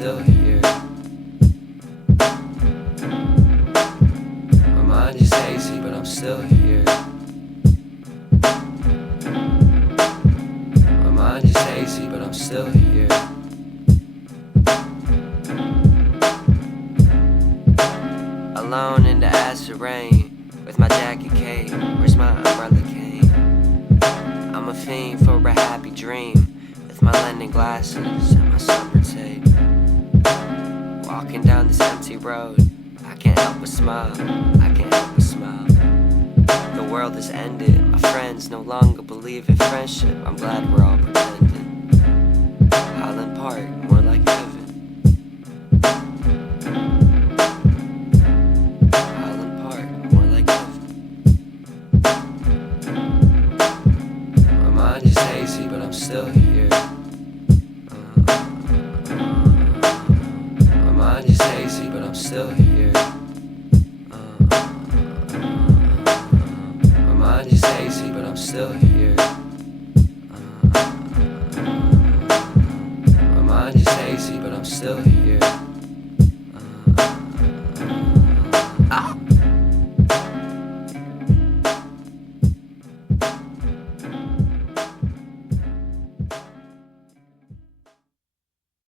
still here. My mind is hazy, but I'm still here. My mind is hazy, but I'm still here. Alone in the acid rain, with my jacket case, where's my umbrella cane? I'm a fiend for a happy dream, with my London glasses and my summer tape. Walking down this empty road, I can't help but smile, I can't help but smile. The world has ended, my friends no longer believe in friendship, I'm glad we're all pretending. Highland Park, more like heaven. Highland Park, more like heaven. My mind is hazy, but I'm still here. My mind is hazy, but I'm still here. My mind is hazy, but I'm still here. My mind is hazy, but I'm still here.